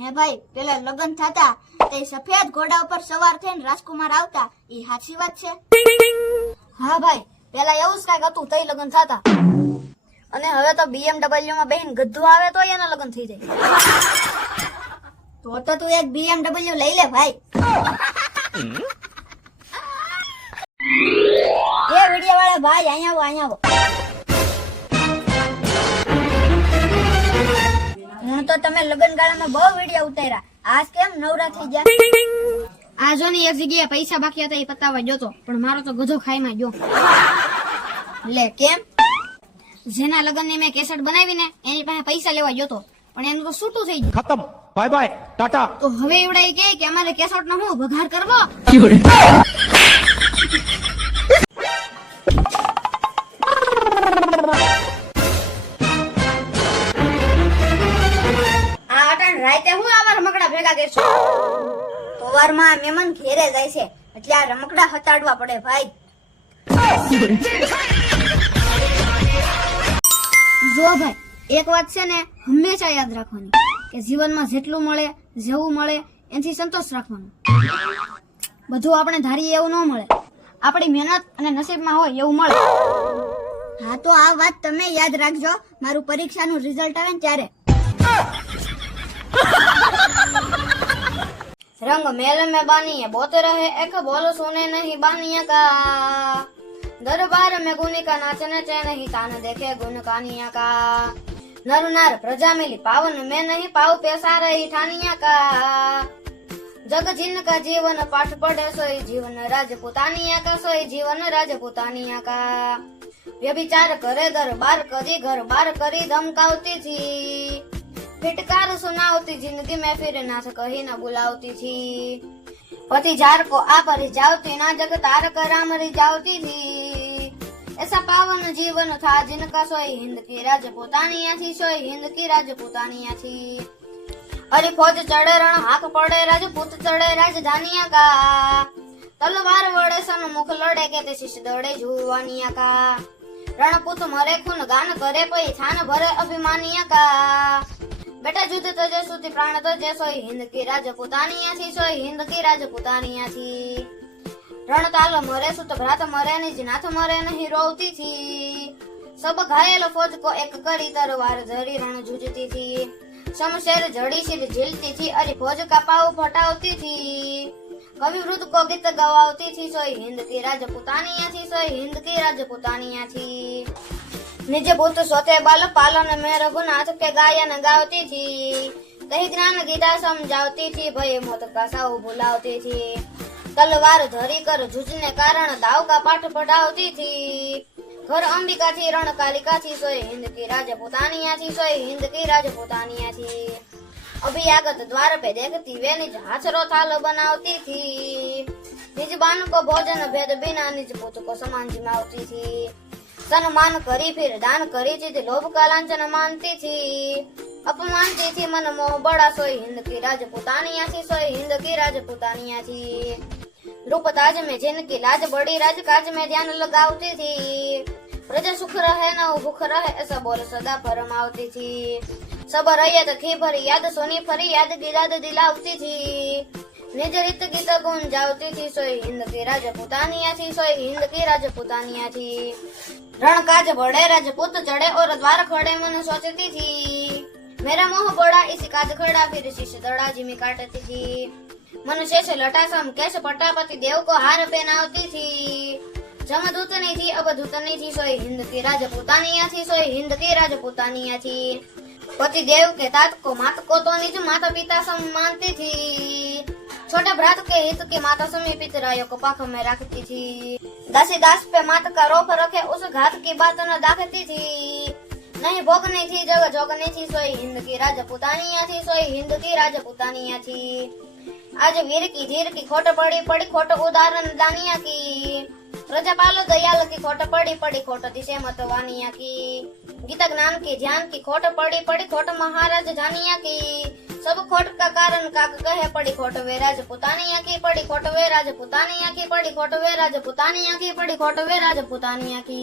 હે ભાઈ, પેલા લગ્ન થતા તે સફેદ ઘોડા ઉપર સવાર થઈને રાજકુમાર આવતા, એ સાચી વાત છે? હા ભાઈ, પેલા એવું જ કઈક હતું તઈ લગ્ન થતા, અને હવે તો BMW માં બેહીને ગધું આવે તો એના લગ્ન થઈ જાય. તો તું એક BMW લઈ લે ભાઈ. એ વિડિયો વાળા ભાઈ, અહીંયા આવો. હું તો તમે લગ્ન ગાળામાં બહુ વિડિયો ઉતાર્યા, આજ કેમ નવરા થઈ ગયા? આ જો ને એક જગ્યાએ પૈસા બાકી હતા એ પતાવવા ગયો પણ મારો તો ગધો ખાઈમાં ગયો. લે કેમ? જેના લગ્નની મેં કેસેટ બનાવી ને એની પાસે પૈસા લેવા ગયો પણ એનું તો છૂટું થઈ ગયું. खत्म, बाय बाय, टाटा. તો હવે એવડાઈ કે અમારે કેસેટ નો હું વઘાર કરવો. આ અટણ રાતે હું આવા રમકડા ભેગા કરશું? સવારમાં મહેમાન ઘેરે જાય છે એટલે આ રમકડા હટાડવા પડે ભાઈ. જો ભાઈ, એક વાત છે ને હંમેશા યાદ રાખવાની કે જીવનમાં જેટલું મળે, જેવું મળે એનાથી સંતોષ રાખવાનો. બધું આપણે ધારીએ એવું ન મળે, આપણી મહેનત અને નસીબમાં હોય એવું મળે. હા તો આ વાત તમે યાદ રાખજો મારું પરીક્ષાનું રિઝલ્ટ આવે ને ત્યારે. रंग मेल में बानिया बोत रहे एक बोल सुने नहीं बानिया का, दरबार में गुनी का नाचने चे नहीं कान देखे गुन कानिया का, नर नार प्रजा मिली पावन में नहीं पाव पैसा रही ठानिया का, जग जिन का जीवन पाठ पढ़े सोई जीवन राजपुतानिया का, सोई जीवन राजपुतानिया का, व्यभिचार करे दरबार करी घर बार करी धमकावती थी, फिटकार सुनावती जिंदगी में फिर ना कहीं न बुलावती थी, पति जार को आप रिझावती ना जग तारक राम रिझावती थी, ऐसा पावन जीवन था जिनका सोई हिंद की राजपुतानिया थी, सोई हिंद की राजपुतानिया थी, अरे फौज चढ़े रण हाथ पड़े राजपूत चढ़े राजधानिया का, तलवार वड़े सन मुख लड़े के शिष्य दौड़े जुवानिया का, रणपुत मरे खून गान करे पई थान भरे अभिमानिया का, बेटा युद्ध तजे सुधी प्राण तजे सोई हिंद की राजपुतानिया थी, सोई हिंद की राजपुतानिया थी, रणताल मरे सुत भ्रात मरे निज नाथ मरे नहीं रोती थी, सब घायल फौज को एक करी तरवार धरी रण जूझती थी, शमशेर जड़ी सिर झीलती थी, अरे फौज का पाव फटावती थी, कवि वृद्ध को गीत गवावती थी, सोई हिंद की राजपुतानिया थी, सोई हिंद की राजपुतानिया थी, निज पुत्र सोते बाल पालन में रघुनाथ के गायन गावती थी, कही ज्ञान गीता समझावती थी, भय मौत का साव भुलावती थी, तलवार धरी कर जूझने कारण दाव का पाठ पढ़ावती थी, घर अंबिका थी रण कालिका थी, सोई हिंद की राजपुतानिया थी, सोई हिंद की राजपुतानिया थी, अभियागत द्वार पे देखती वे निज हाथरो थाल बनावती थी, निज बान को भोजन भेद बिना निज पुत्र को समान जिमावती थी, सम्मान करी फिर दान करी थी, लोभ का लांछन मानती थी, अपमानती थी मन मोह बड़ा, सोई हिंद की राजपुतानिया थी, सोई हिंद की राजपुतानिया थी, रूप ताज में जिनकी लाज बड़ी राजकाज में ध्यान लगावती थी, प्रजा सुख रहे न भूख रहे ऐसा बोल सदा फरमावती थी, सब रैयत खी भरी याद सोनी फरी याद गिलाद दिलावती थी, निज रीत गीत गुण जावती थी, सोई हिंद की राजपुतानिया थी, सोई हिंद की राजपुतानिया थी, रण काज बड़े राजपूत चढ़े और द्वार खड़े मन सोचती थी, मेरा मोह बड़ा इसी काज खड़ा फिर शीश दड़ा जिमी काटती थी, मनुष्य से लटा सम कैश पटापति देव को हार पहनावती थी, जमदूत नहीं थी अब दूत नहीं थी, सोई हिंद की राजपुतानिया थी, सोई हिंद की राजपुतानिया थी, पति देव के तात को मात को तो निज माता पिता सम मानती थी, छोटे भ्रात के हित की माता समीपित रायों को पाख में रखती थी, दासी दास पे मात का रोप रखे उस घात की बात न दाखती थी, नहीं भोग नहीं थी जग जोग नहीं थी, सोई हिंद की राजपुतानिया थी, सोई हिंद की राजपुतानिया थी, आज वीर की धीर की खोट पड़ी पड़ी खोट उदाहरण दानिया की, प्रजापाल दयाल की खोट पड़ी पड़ी खोट दिशे मतवानिया की, गीता ज्ञान की ध्यान की खोट पड़ी पड़ी खोट महाराज जानिया की, सब खोट का कारण काक कहे पड़ी खोट वे राजपुतानिया की, पड़ी खोट वे राजपुतानिया की, पड़ी खोट वे राजपुतानिया की, पड़ी खोट वे राजपुतानिया की।